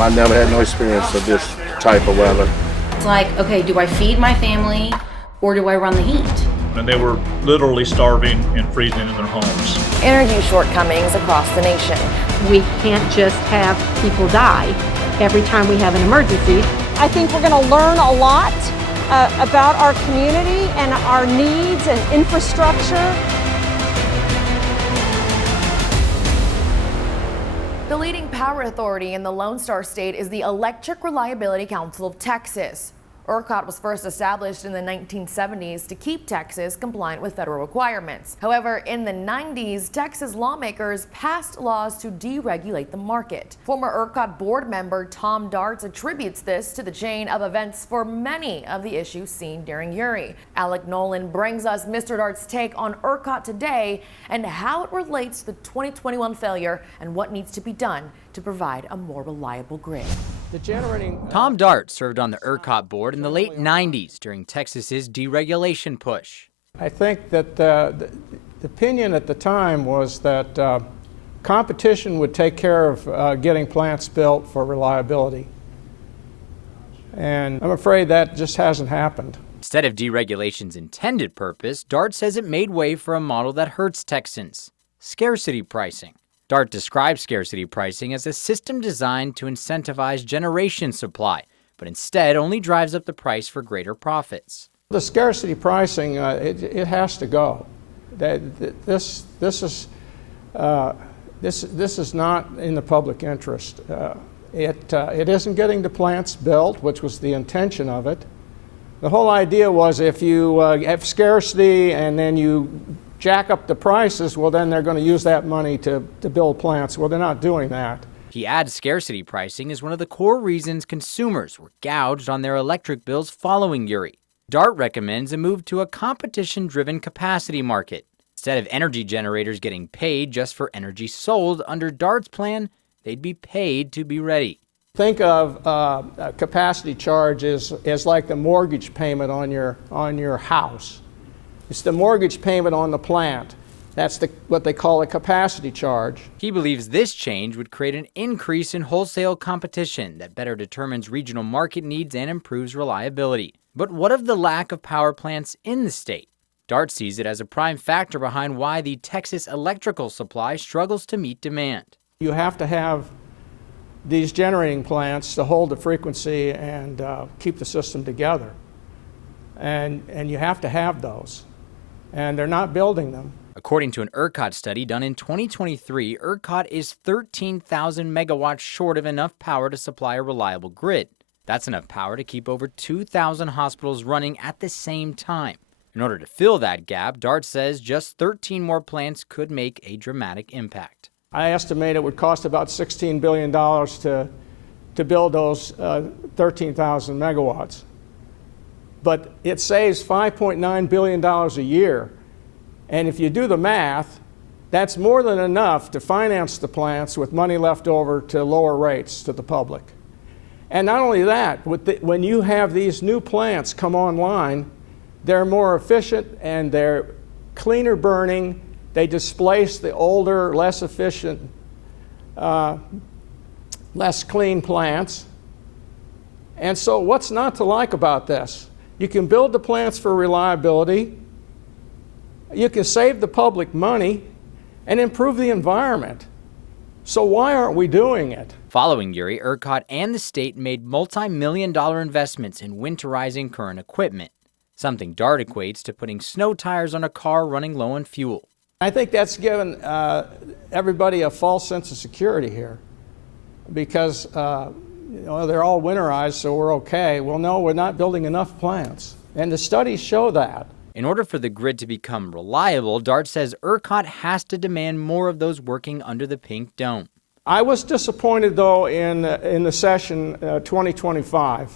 I never had no experience of this type of weather. It's like, okay, do I feed my family or do I run the heat? And they were literally starving and freezing in their homes. Energy shortcomings across the nation. We can't just have people die every time we have an emergency. I think we're going to learn a lot about our community and our needs and infrastructure. The leading power authority in the Lone Star State is the Electric Reliability Council of Texas. ERCOT was first established in the 1970s to keep Texas compliant with federal requirements. However, in the 90s, Texas lawmakers passed laws to deregulate the market. Former ERCOT board member Tom Darts attributes this to the chain of events for many of the issues seen during Uri. Alec Nolan brings us Mr. Darts' take on ERCOT today and how it relates to the 2021 failure and what needs to be done to provide a more reliable grid. Tom Dart served on the ERCOT board in the late 90s during Texas's deregulation push. I think that the opinion at the time was that competition would take care of getting plants built for reliability. And I'm afraid that just hasn't happened. Instead of deregulation's intended purpose, Dart says it made way for a model that hurts Texans: scarcity pricing. Dart describes scarcity pricing as a system designed to incentivize generation supply, but instead only drives up the price for greater profits. The scarcity pricing, it has to go. This is not in the public interest. It isn't getting the plants built, which was the intention of it. The whole idea was if you have scarcity and then you jack up the prices, well, then they're going to use that money to build plants. Well, they're not doing that. He adds scarcity pricing is one of the core reasons consumers were gouged on their electric bills following Uri. Dart recommends a move to a competition-driven capacity market. Instead of energy generators getting paid just for energy sold, under Dart's plan, they'd be paid to be ready. Think of a capacity charge as like the mortgage payment on your house. It's the mortgage payment on the plant. That's what they call a capacity charge. He believes this change would create an increase in wholesale competition that better determines regional market needs and improves reliability. But what of the lack of power plants in the state? Dart sees it as a prime factor behind why the Texas electrical supply struggles to meet demand. You have to have these generating plants to hold the frequency and keep the system together. And you have to have those. And they're not building them. According to an ERCOT study done in 2023, ERCOT is 13,000 megawatts short of enough power to supply a reliable grid. That's enough power to keep over 2,000 hospitals running at the same time. In order to fill that gap, Dart says just 13 more plants could make a dramatic impact. I estimate it would cost about $16 billion to build those 13,000 megawatts. But it saves $5.9 billion a year. And if you do the math, that's more than enough to finance the plants with money left over to lower rates to the public. And not only that, when you have these new plants come online, they're more efficient and they're cleaner burning. They displace the older, less efficient, less clean plants. And so what's not to like about this? You can build the plants for reliability, you can save the public money, and improve the environment. So why aren't we doing it? Following Uri, ERCOT and the state made multi-million-dollar investments in winterizing current equipment, something Dart equates to putting snow tires on a car running low on fuel. I think that's given everybody a false sense of security here because they're all winterized, so we're okay. Well, no, we're not building enough plants. And the studies show that. In order for the grid to become reliable, Dart says ERCOT has to demand more of those working under the pink dome. I was disappointed, though, in the session 2025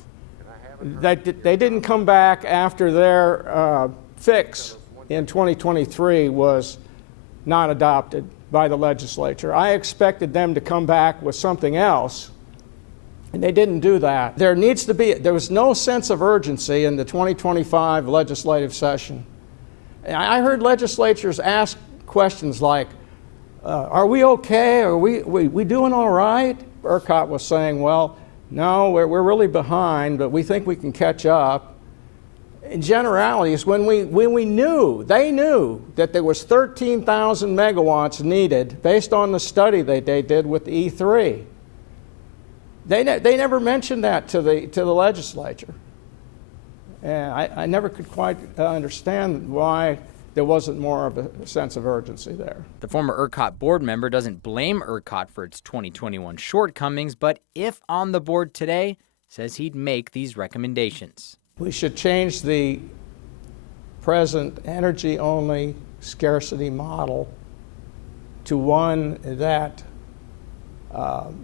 that they didn't come back after their fix in 2023 was not adopted by the legislature. I expected them to come back with something else. And they didn't do that. There was no sense of urgency in the 2025 legislative session. And I heard legislatures ask questions like, are we okay? Are we doing all right? ERCOT was saying, well, no, we're really behind, but we think we can catch up. In generalities, when we knew, they knew that there was 13,000 megawatts needed based on the study they did with E3. They never mentioned that to the legislature. And I never could quite understand why there wasn't more of a sense of urgency there. The former ERCOT board member doesn't blame ERCOT for its 2021 shortcomings, but if on the board today, says he'd make these recommendations. We should change the present energy-only scarcity model to one that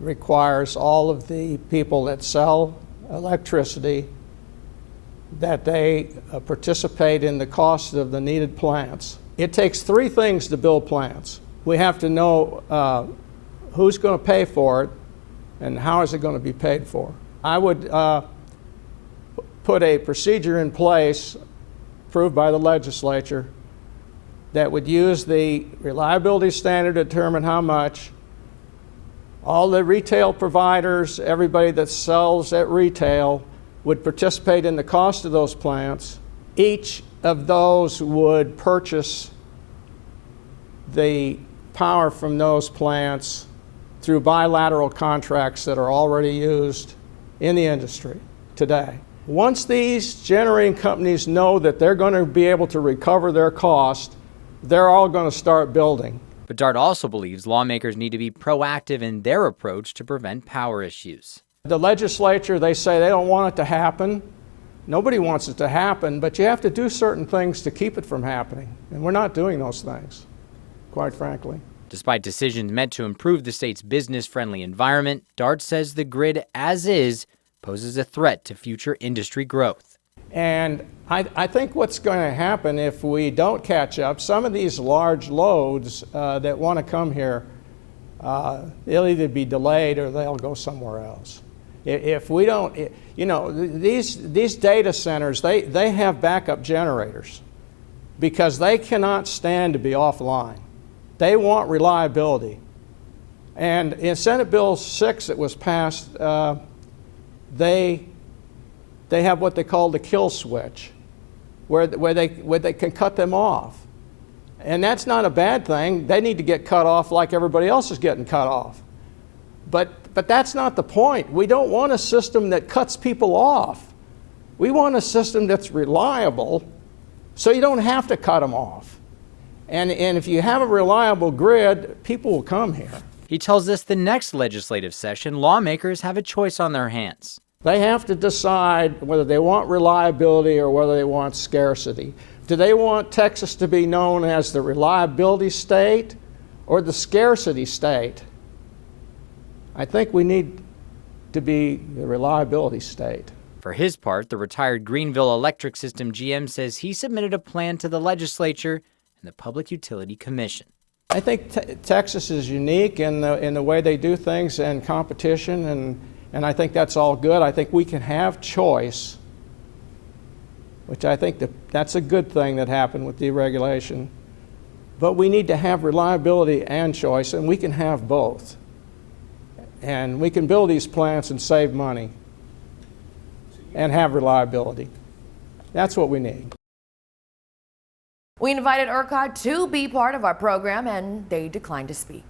requires all of the people that sell electricity that they participate in the cost of the needed plants. It takes three things to build plants. We have to know who's going to pay for it and how is it going to be paid for. I would put a procedure in place approved by the legislature that would use the reliability standard to determine how much. All the retail providers, everybody that sells at retail, would participate in the cost of those plants. Each of those would purchase the power from those plants through bilateral contracts that are already used in the industry today. Once these generating companies know that they're going to be able to recover their cost, they're all going to start building. But Dart also believes lawmakers need to be proactive in their approach to prevent power issues. The legislature, they say they don't want it to happen. Nobody wants it to happen, but you have to do certain things to keep it from happening. And we're not doing those things, quite frankly. Despite decisions meant to improve the state's business-friendly environment, Dart says the grid as is poses a threat to future industry growth. And I think what's going to happen if we don't catch up, some of these large loads that want to come here, they'll either be delayed or they'll go somewhere else. If we don't, you know, these data centers, they have backup generators because they cannot stand to be offline. They want reliability. And in Senate Bill 6 that was passed, they have what they call the kill switch, where they can cut them off. And that's not a bad thing. They need to get cut off like everybody else is getting cut off. But that's not the point. We don't want a system that cuts people off. We want a system that's reliable so you don't have to cut them off. And if you have a reliable grid, people will come here. He tells us the next legislative session, lawmakers have a choice on their hands. They have to decide whether they want reliability or whether they want scarcity. Do they want Texas to be known as the reliability state or the scarcity state? I think we need to be the reliability state. For his part, the retired Greenville Electric System GM says he submitted a plan to the legislature and the Public Utility Commission. I think Texas is unique in the way they do things and competition, and I think that's all good. I think we can have choice, which I think that's a good thing that happened with deregulation. But we need to have reliability and choice, and we can have both. And we can build these plants and save money and have reliability. That's what we need. We invited ERCOT to be part of our program, and they declined to speak.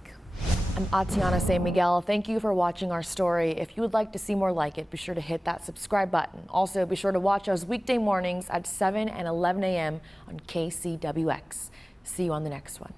I'm Atiana San Miguel. Thank you for watching our story. If you would like to see more like it, be sure to hit that subscribe button. Also, be sure to watch us weekday mornings at 7 and 11 a.m. on KCWX. See you on the next one.